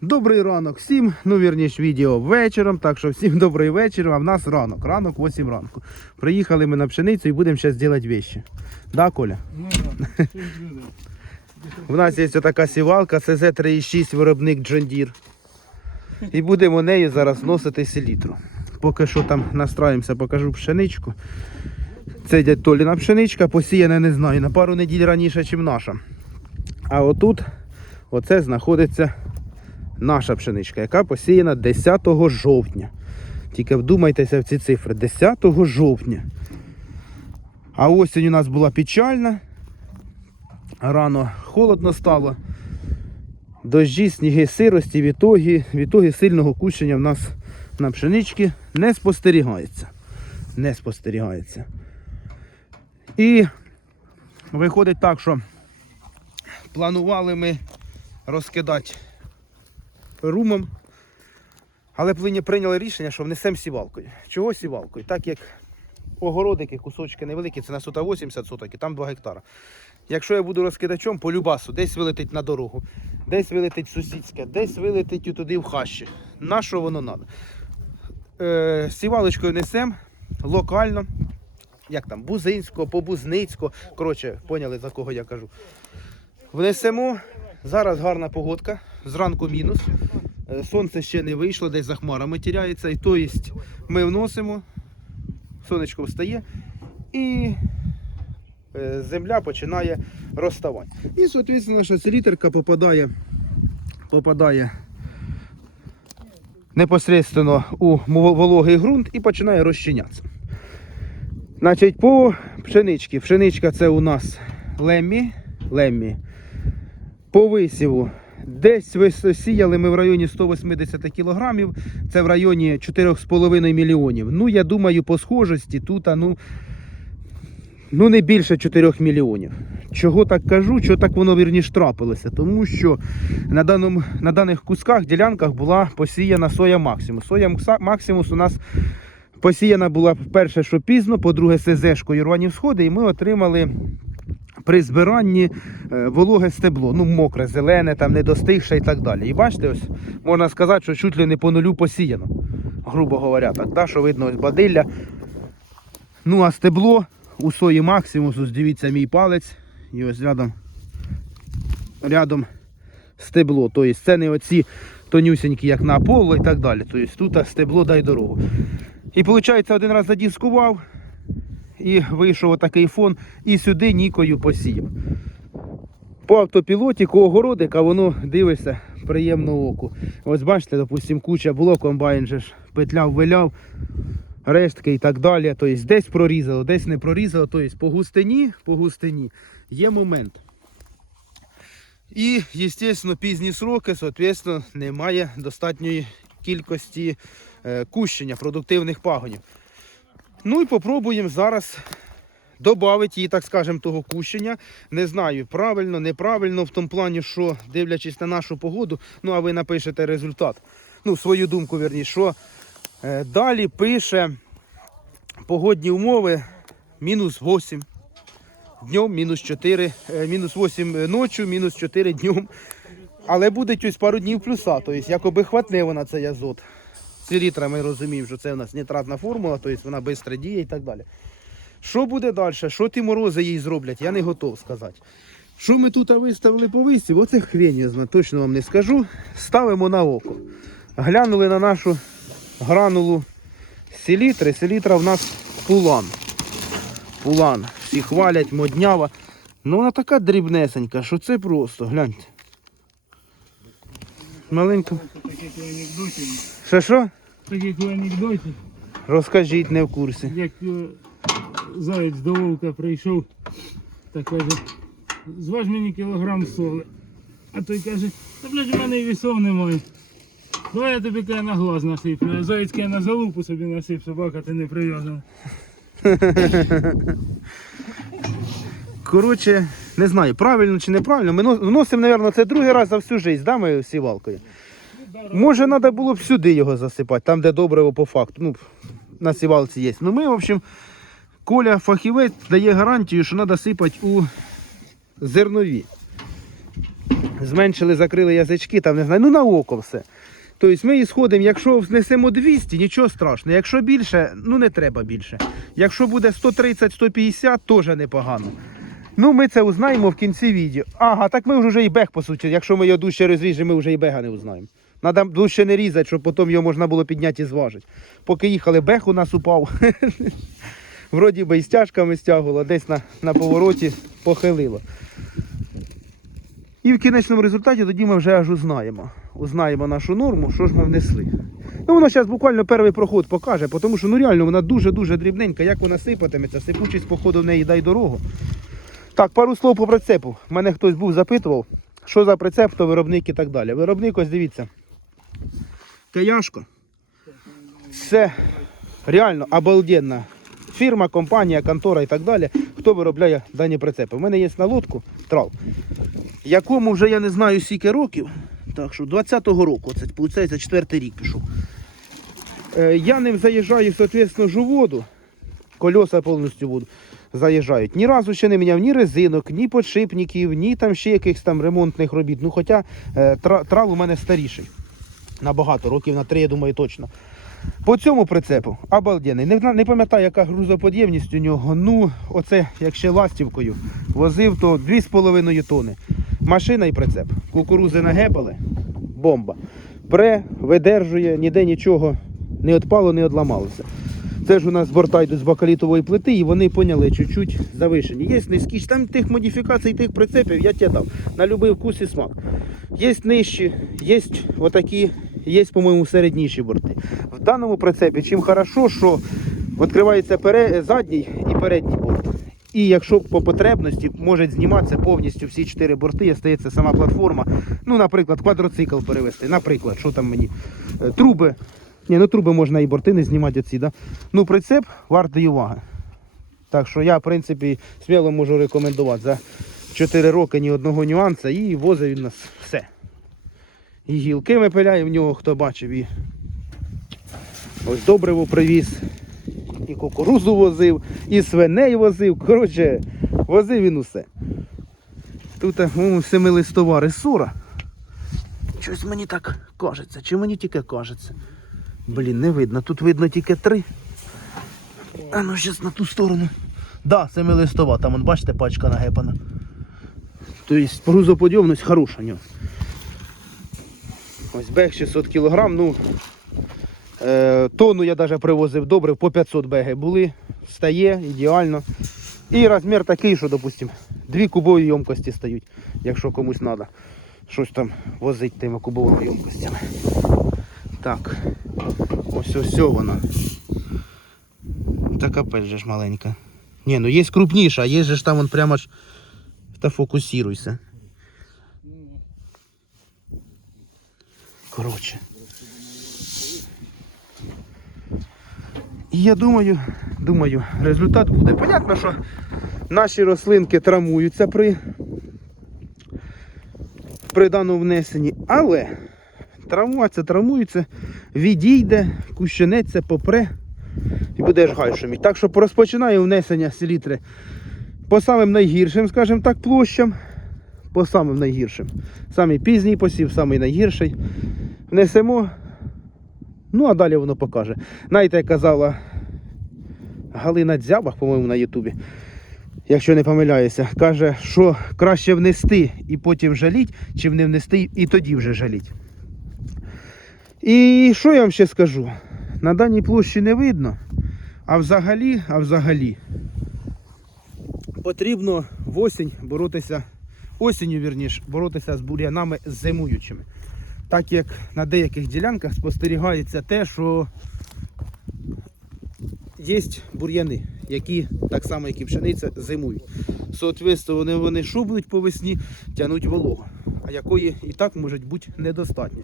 Добрий ранок всім, ну вірніш відео вечором, так що всім добрий вечір, а в нас ранок, ранок 8 ранку. Приїхали ми на пшеницю і будемо зараз робити вещи. Да, Коля? Ну так. У нас є така сівалка СЗ-36 виробник Deere. І будемо нею зараз вносити селітру. Поки що там настраємося, покажу пшеничку. Це дядь Толіна пшеничка, посіяна, не знаю, на пару неділь раніше, ніж наша. А отут, оце знаходиться наша пшеничка, яка посіяна 10 жовтня. Тільки вдумайтеся в ці цифри. 10 жовтня. А осінь у нас була печальна. Рано холодно стало. Дощі, сніги, сирості, відтоги, відтоги сильного кущення в нас на пшеничці не спостерігається. Не спостерігається. І виходить так, що планували ми розкидати румом, але прийняли рішення, що внесемо сівалкою. Чого сівалкою? Так як огородики, кусочки невеликі, це на сута 80 соток, і там 2 гектара. Якщо я буду розкидачом по любасу, десь вилетить на дорогу, десь вилетить сусідське, десь вилетить туди в хащі. На що воно треба? Е, сівалочкою несемо локально, як там, Бузинського, Побузницького. Коротше, поняли за кого я кажу. Внесемо. Зараз гарна погодка, зранку мінус. Е, Сонце ще не вийшло, десь за хмарами тіряється. І то єсть ми вносимо, сонечко встає і е, земля починає розставати. І, соответственно, що ця літерка попадає, попадає непосредственно у вологий ґрунт і починає розчинятися. Значить, по пшеничці. Пшеничка це у нас леммі. леммі. По висіву. Десь сіяли ми в районі 180 кілограмів, це в районі 4,5 мільйонів. Ну, я думаю, по схожості тут, ну, ну не більше 4 мільйонів. Чого так кажу, чого так воно вірніш трапилося? Тому що на, даному, на даних кусках, ділянках була посіяна соя Максимус. Соя Максимус у нас посіяна була перше, що пізно, по-друге, СЗшкою рвані всходи, і ми отримали при збиранні е, вологе стебло, ну мокре, зелене, там недостигше і так далі. І бачите, ось можна сказати, що чуть ли не по нулю посіяно, грубо говоря, так, да, що видно ось бадилля. Ну а стебло у сої Максимус, ось дивіться мій палець, і ось рядом, рядом стебло. Тобто це не оці тонюсенькі, як на Аполло і так далі. Тобто тут стебло дай дорогу. І виходить, один раз задіскував, і вийшов отакий фон, і сюди нікою посіяв. По автопілоті, огородика, воно дивишся приємно оку. Ось бачите, допустим, куча було комбайн же ж петляв, виляв, рештки і так далі. Тобто десь прорізало, десь не прорізало. Тобто по густині, по густині є момент. І, звісно, пізні сроки, соответственно, немає достатньої кількості е, кущення продуктивних пагонів. Ну і попробуємо зараз додати її, так скажемо, того кущення. Не знаю, правильно, неправильно, в тому плані, що дивлячись на нашу погоду, ну а ви напишете результат. Ну, свою думку, вірніше, що е, далі пише погодні умови мінус 8. Днем мінус 4, е, мінус 8 ночі, мінус 4 днем. Але буде ось пару днів плюса, тобто якоби хватне вона цей азот. Селітра ми розуміємо, що це у нас нітратна формула, тобто вона швидко діє і так далі. Що буде далі? Що ті морози їй зроблять, я не готов сказати. Що ми тут виставили по висів, оце я точно вам не скажу. Ставимо на око. Глянули на нашу гранулу селітри. Селітра в нас пулан. Пулан. Всі хвалять, моднява. Ну вона така дрібнесенька, що це просто, гляньте. Маленька. Що що? Так як у анекдоті, Розкажіть, не в курсі. як е, заєць до вовка прийшов, та каже, зваж мені кілограм соли. А той каже, та блядь, у мене і вісов немає. Давай я тобі каже, на глаз насиплю. А заєць каже, на залупу собі насип, собака ти не прив'язана. Коротше, не знаю, правильно чи неправильно. Ми но- вносимо, мабуть, це другий раз за всю життя, да, ми сівалкою. Може, треба було б сюди його засипати, там, де добриво по факту. Ну, на сівалці є. Ну ми, в общем, Коля фахівець дає гарантію, що треба сипати у зернові. зменшили, закрили язички, там не знаю, ну на око все. Тобто ми ісходимо, якщо внесемо 200, нічого страшного. Якщо більше, ну не треба більше. Якщо буде 130-150, теж непогано. Ну, ми це узнаємо в кінці відео. Ага, так ми вже і бег, по суті. Якщо ми його дужче розріжемо, ми вже і бега не узнаємо. Надо дужче не різати, щоб потім його можна було підняти і зважити. Поки їхали, бег у нас упав. Вроді би і стяжками стягувало, десь на, на повороті похилило. І в кінечному результаті тоді ми вже аж узнаємо. Узнаємо нашу норму, що ж ми внесли. Ну, воно зараз буквально перший проход покаже, тому що ну реально вона дуже-дуже дрібненька. Як вона сипатиметься, сипучість, походу, в неї дай дорогу. Так, пару слов по прицепу. Мене хтось був запитував, що за прицеп, хто виробник і так далі. Виробник, ось дивіться. Каяшко. Це реально обалденна фірма, компанія, контора і так далі. Хто виробляє дані прицепи? У мене є на лодку трал, якому вже я не знаю скільки років. Так що 20-го року, це виходить четвертий рік пішов. Е, я ним заїжджаю, соответственно, жу воду. Кольоса повністю воду заїжджають. Ні разу ще не міняв ні резинок, ні подшипників, ні там ще якихось там ремонтних робіт. Ну, хоча е, трал у мене старіший. Набагато, років на три, я думаю, точно. По цьому прицепу обалденний. Не, не пам'ятаю, яка грузоподємність у нього. Ну, оце як ще ластівкою возив, то 2,5 тони. Машина і прицеп. Кукурузи нагепали. Бомба. Пре, видержує, ніде нічого не відпало, не відламалося. Це ж у нас борта йдуть з бакалітової плити, і вони поняли чуть-чуть завишені. Є низькі, там тих модифікацій, тих прицепів я тебе дав. На будь-який вкус і смак. Є нижчі, є отакі, є, по-моєму, середніші борти. В даному прицепі чим хорошо, що відкривається пере... задній і передній борт. І якщо по потребності може зніматися повністю всі чотири борти, і стається сама платформа. Ну, наприклад, квадроцикл перевести. Наприклад, що там мені? Е, Труби. Ні, ну труби можна і борти не знімати оці, да? Ну, прицеп вартий уваги. Так що я, в принципі, сміло можу рекомендувати за 4 роки ні одного нюансу і возить він нас все. І гілки ми в нього, хто бачив, і ось добриво привіз, і кукурузу возив, і свиней возив. Коротше, возив він усе. Тут по-моєму, семилистова ресура. Щось мені так кажеться, чи мені тільки кажеться. Блін, не видно. Тут видно тільки три. А ну зараз на ту сторону. Да, семилистова, там, вон, бачите, пачка нагепана. Тобто грузоподйомність хороша в нього. Ось бег 600 кг, ну е, тонну я навіть привозив добре, по 500 беги були, стає ідеально. І розмір такий, що, допустимо, дві кубові ємкості стають, якщо комусь треба щось там возити тими кубовими ємкостями. Так, ось ось вона. Та капець же ж маленька. Ні, ну є крупніша, а є же ж там вон прямо ж. Та фокусируйся. Коротше. І я думаю, думаю, результат буде. Понятно, що наші рослинки травмуються при, при даному внесенні, але травмуватися, травмуються, відійде, кущенеться, попре і буде ж гай шуміть. Так що розпочинаю внесення селітри по самим найгіршим, скажімо так, площам. По самим найгіршим. Самий пізній посів, самий найгірший. Внесемо. Ну, а далі воно покаже. Знаєте, як казала Галина Дзябах, по-моєму, на Ютубі. Якщо не помиляюся, каже, що краще внести і потім жаліть, чим не внести і тоді вже жаліть. І що я вам ще скажу? На даній площі не видно, а взагалі, а взагалі, потрібно в осінь боротися, осінню, вірніше, боротися з бур'янами зимуючими. Так як на деяких ділянках спостерігається те, що є бур'яни, які так само, як і пшениця, зимують. Соответственно, вони, вони що будуть по весні, тягнуть вологу, а якої і так може бути недостатньо.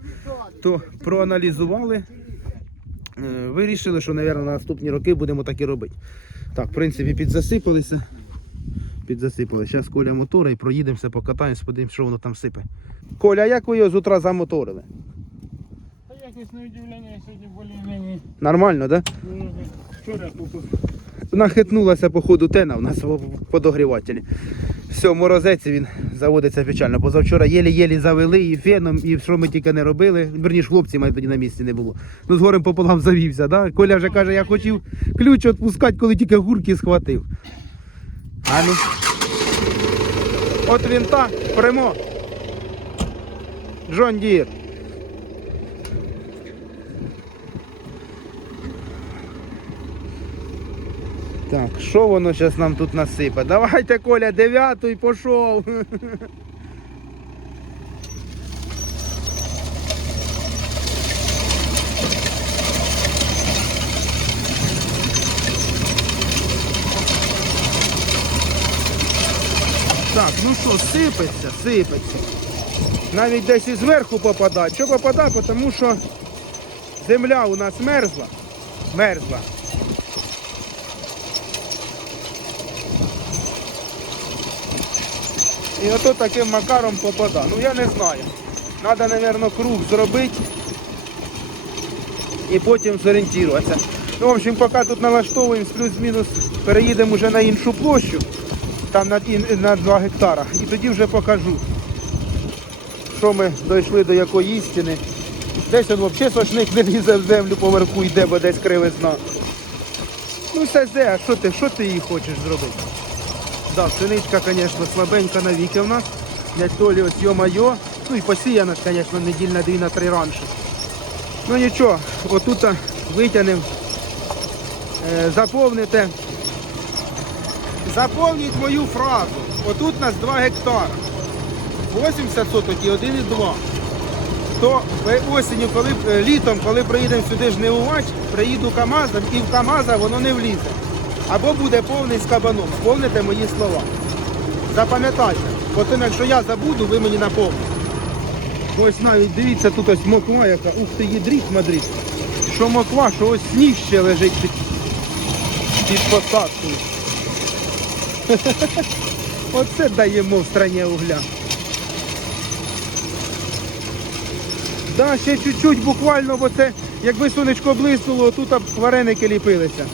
То проаналізували, е, вирішили, що, мабуть, на наступні роки будемо так і робити. Так, в принципі, підзасипалися. Підзасипали. Зараз Коля мотора і проїдемося, покатаємося, подивимося, що воно там сипе. Коля, як ви його з утра замоторили? Та якось на удивлення сьогодні більш-менш Нормально, так? Да? Вчора нахитнулася по ходу тена у нас подогрівателі. Все, морозець він заводиться печально. Позавчора єлі-єлі завели і феном, і що ми тільки не робили. Верніш, хлопці мене тоді на місці не було. Ну, з горем пополам завівся. Да? Коля вже каже, я хотів ключ відпускати, коли тільки гурки схватив. А. От він та, прямо. Джон Дір. Так, що воно зараз нам тут насипе? Давайте, Коля, дев'ятий пішов. Так, ну що, сипеться, сипеться. Навіть десь і зверху попадає. Що попадає? Тому що земля у нас мерзла. Мерзла. І ото таким макаром попадає. Ну я не знаю. Треба, мабуть, круг зробити і потім зорієнтуватися. Ну, в общем, поки тут налаштовуємо плюс-мінус, переїдемо вже на іншу площу, там на, на 2 гектара. І тоді вже покажу, що ми дійшли до якої істини. Десь він взагалі сошник не лізе в землю поверху, йде, бо десь кривизна. Ну все де, а що ти, що ти її хочеш зробити? Да, пшеничка, звісно, слабенька на віки в нас. Дядь Толі ось йо-майо. Ну і посіяна, звісно, неділь на дві на три раніше. Ну нічого, отут витягнемо, е, заповните. Заповніть мою фразу. Отут у нас 2 гектара. 80 соток і 1,2. То осінню, коли е, літом, коли приїдемо сюди жнивувати, приїду КАМАЗом і в КАМАЗа воно не влізе. Або буде повний з кабаном. Сповните мої слова. Запам'ятайте. Потім, якщо я забуду, ви мені наповните. Ось навіть дивіться, тут ось моква, яка, ух ти, їдріть мадрить. Що моква, що ось сніг ще лежить під, під посадкою. Оце даємо в страні угля. Да, ще чуть-чуть буквально, бо це, якби сонечко блиснуло, тут вареники ліпилися.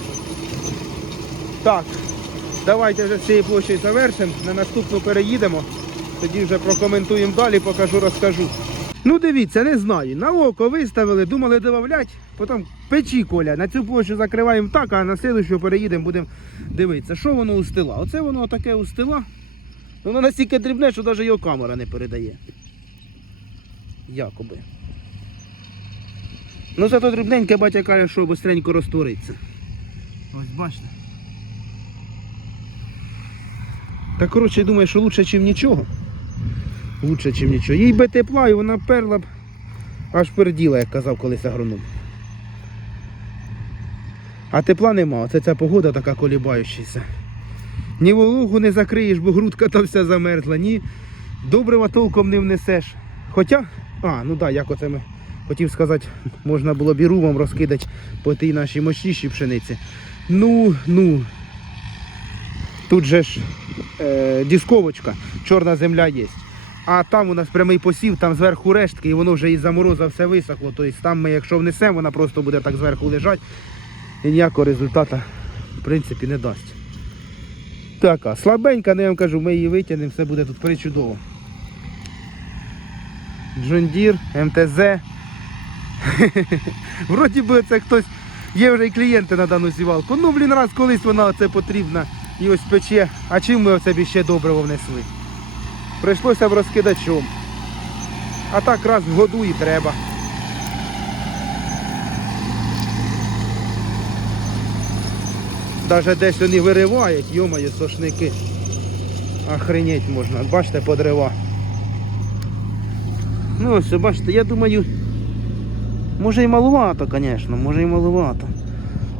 Так, давайте вже з цієї площі завершимо. На наступну переїдемо. Тоді вже прокоментуємо далі, покажу, розкажу. Ну дивіться, не знаю. На око виставили, думали додавати, потім печі коля. На цю площу закриваємо так, а на слідущу переїдемо, будемо дивитися, що воно устила. Оце воно таке устила. Воно настільки дрібне, що навіть його камера не передає. Якоби. Ну зато дрібненьке батя каже, що швидко розтвориться. Ось бачите. Та коротше, я думаю, що лучше, ніж нічого. Лучше, ніж нічого. Їй би тепла, і вона перла б аж перділа, як казав колись агроном. А тепла нема, оце ця погода така колібаючася. Ні вологу не закриєш, бо грудка там вся замерзла, ні добрива толком не внесеш. Хоча, а, ну так, як оце ми хотів сказати, можна було б і румом розкидати по тій нашій мощнішій пшениці. Ну, ну. Тут же ж е, дисковочка, чорна земля є. А там у нас прямий посів, там зверху рештки, і воно вже із за мороза все висохло. Тобто там ми, якщо внесемо, вона просто буде так зверху лежати і ніякого результату в принципі не дасть. Така, слабенька, ну я вам кажу, ми її витягнемо, все буде тут причудово. Джондір, МТЗ. Вроді би це хтось, є вже і клієнти на дану сівалку. Ну, блін, раз колись вона це потрібна і ось пече. А чим ми оце ще добриво внесли? Прийшлося б розкидачом. А так раз в году і треба. Даже десь вони виривають, йомає сошники. Охренеть можна. Бачите, подрива. Ну ось, бачите, я думаю, може і малувато, звісно, може і малувато.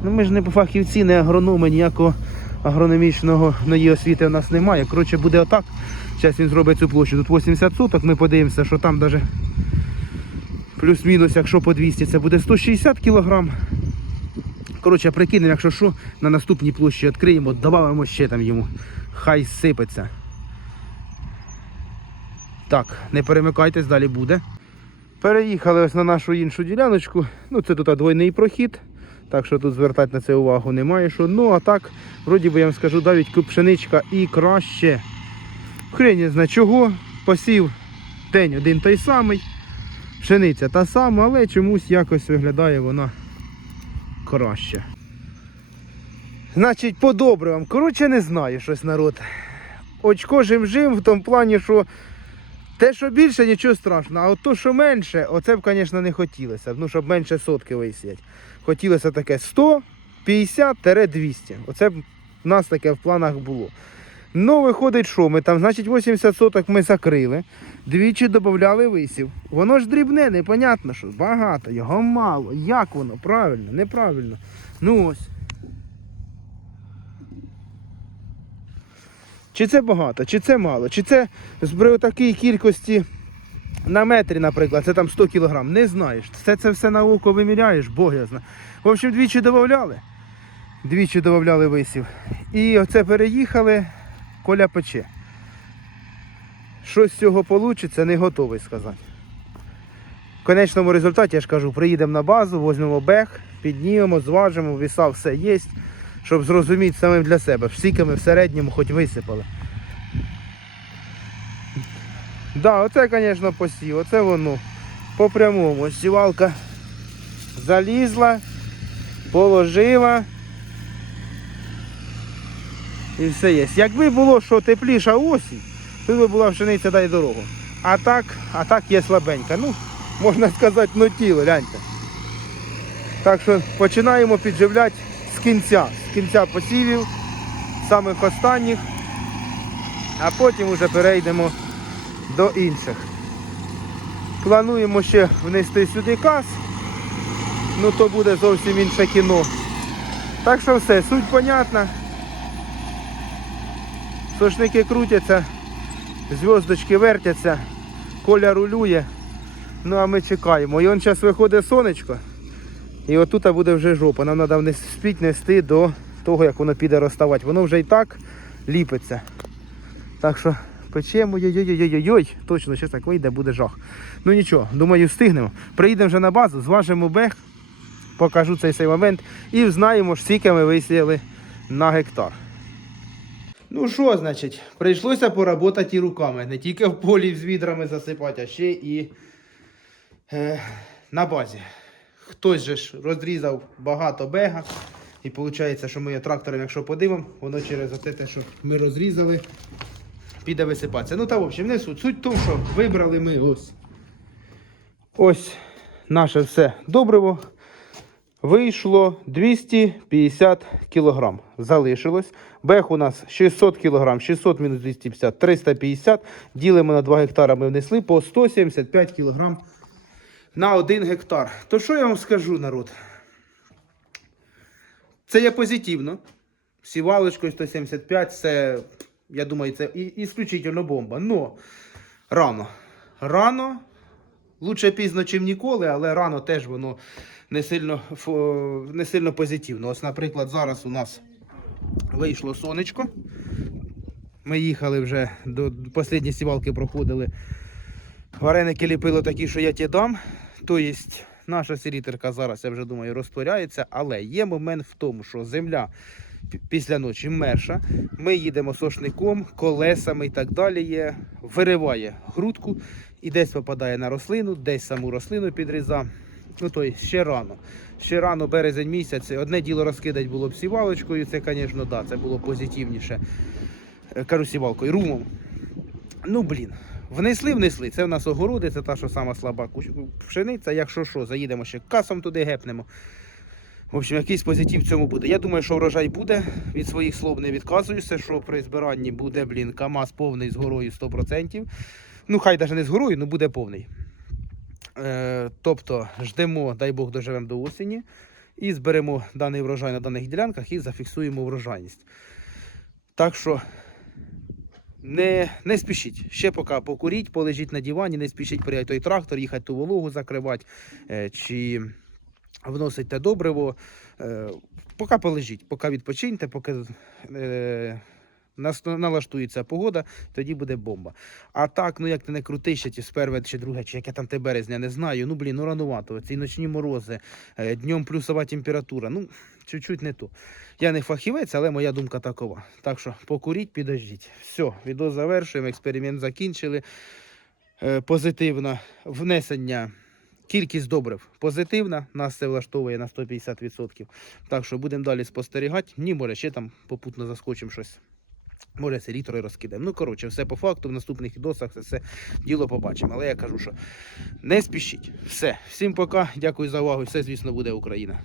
Ну ми ж не фахівці, не агрономи, ніякого агрономічного ної освіти в нас немає. Коротше, буде отак. Зараз він зробить цю площу. Тут 80 соток, ми подивимося, що там навіть плюс-мінус, якщо по 200, це буде 160 кілограм. Коротше, прикинемо, якщо що, на наступній площі відкриємо, додамо ще там йому. Хай сипеться. Так, не перемикайтесь, далі буде. Переїхали ось на нашу іншу діляночку. Ну, це тут двойний прохід. Так що тут звертати на це увагу немає що. Ну а так, вроді би я вам скажу, навіть пшеничка і краще. Хрень не знає чого. Посів день один той самий. Пшениця та сама, але чомусь якось виглядає вона краще. Значить, по добривам. Коротше, не знаю щось народ. Очко жим-жим в тому плані, що те, що більше, нічого страшного, а от то, що менше, оце б, звісно, не хотілося. Ну, щоб менше сотки висять. Хотілося таке 150-200. Оце б у нас таке в планах було. Ну, виходить, що ми там, значить, 80 соток ми закрили, двічі додавали висів. Воно ж дрібне, непонятно, що багато, його мало. Як воно? Правильно, неправильно. Ну ось. Чи це багато, чи це мало, чи це при такій кількості на метрі, наприклад, це там 100 кг, не знаєш. Це це все на око виміряєш, Бог я знаю. В общем, двічі додавали. Двічі додавали висів. І оце переїхали, коля пече. Що з цього вийде, не готовий сказати. В конечному результаті, я ж кажу, приїдемо на базу, візьмемо бег, піднімемо, зважимо, віса все є, щоб зрозуміти самим для себе, скільки ми в середньому хоч висипали. Да, оце, звісно, посів, оце воно по прямому. Сівалка залізла, положила. І все є. Якби було, що тепліша осінь, то би була пшениця дай дорогу. А так, а так є слабенька. Ну, можна сказати, ну тіло, гляньте. Так що починаємо підживляти кінця. З кінця посівів, самих останніх, а потім вже перейдемо до інших. Плануємо ще внести сюди каз, ну то буде зовсім інше кіно. Так що все, суть понятна. Сошники крутяться, зв'язочки вертяться, коля рулює. Ну а ми чекаємо. І он зараз виходить сонечко. І отут буде вже жопа. Нам треба вниз спіть нести до того, як воно піде розставати. Воно вже і так ліпиться. Так що печемо, йой-йой-йой-йой. Точно, щось так вийде, буде жах. Ну нічого, думаю, встигнемо. Приїдемо вже на базу, зважимо бег, покажу цей цей момент і знаємо, ж, скільки ми висіяли на гектар. Ну що, значить, прийшлося поработати і руками. Не тільки в полі з відрами засипати, а ще і е, на базі. Хтось же ж розрізав багато бега. І виходить, що ми трактором, якщо подивимо, воно через те, що ми розрізали, піде висипатися. Ну та в общем, не суть. Суть в тому, що вибрали ми ось. Ось наше все добриво. Вийшло 250 кг. Залишилось. Бех у нас 600 кг, 600 мінус 250, 350. Ділимо на 2 гектара ми внесли по 175 кг на 1 гектар. То що я вам скажу, народ? Це є позитивно. Сівалочкою 175, це, я думаю, це ісключительно бомба. Но рано. Рано. Лучше пізно, чим ніколи, але рано теж воно не сильно, не сильно позитивно. Ось, наприклад, зараз у нас вийшло сонечко. Ми їхали вже до останні сівалки проходили. Вареники ліпили такі, що я ті дам. Тобто наша селітерка зараз, я вже думаю, розтворяється, але є момент в тому, що земля після ночі мерша. Ми їдемо сошником, колесами і так далі. Є, вириває грудку і десь попадає на рослину, десь саму рослину підріза. Ну тобто ще рано. Ще рано, березень місяць. Одне діло розкидати було б сівалочкою, це, звісно, да, це було позитивніше. Е, Кажу сівалкою, румом. Ну, блін. Внесли, внесли. Це в нас огороди, це та, що сама слаба пшениця. Якщо що, заїдемо ще касом туди гепнемо. В общем, якийсь позитив в цьому буде. Я думаю, що врожай буде. Від своїх слов не відказуюся, що при збиранні буде, блін, КАМАЗ повний з горою 100%. Ну, хай навіть не з горою, але буде повний. Е, тобто ждемо, дай Бог, доживемо до осені і зберемо даний врожай на даних ділянках і зафіксуємо врожайність. Так що не, не спішіть. Ще поки покуріть, полежіть на дивані, не спішіть прийти той трактор, їхати ту вологу закривати е, чи вносить те добриво. Е, поки полежіть, поки відпочиньте, поки е, налаштується погода, тоді буде бомба. А так, ну як ти не крути, ще чи з перше, чи друге, чи яке там те березня, не знаю. Ну блін, ну ранувато. Ці ночні морози, е, днем плюсова температура. Ну, чуть-чуть не то. Я не фахівець, але моя думка такова. Так що покуріть, підождіть. Все, відео завершуємо, експеримент закінчили. Е, позитивно внесення. Кількість добрив позитивна, нас це влаштовує на 150%. Так що будемо далі спостерігати. Ні, може, ще там попутно заскочимо щось. Може, це літро і розкидаємо. Ну, коротше, все по факту, в наступних відосах це все діло побачимо. Але я кажу, що не спішіть. Все, всім пока, дякую за увагу. Все, звісно, буде Україна.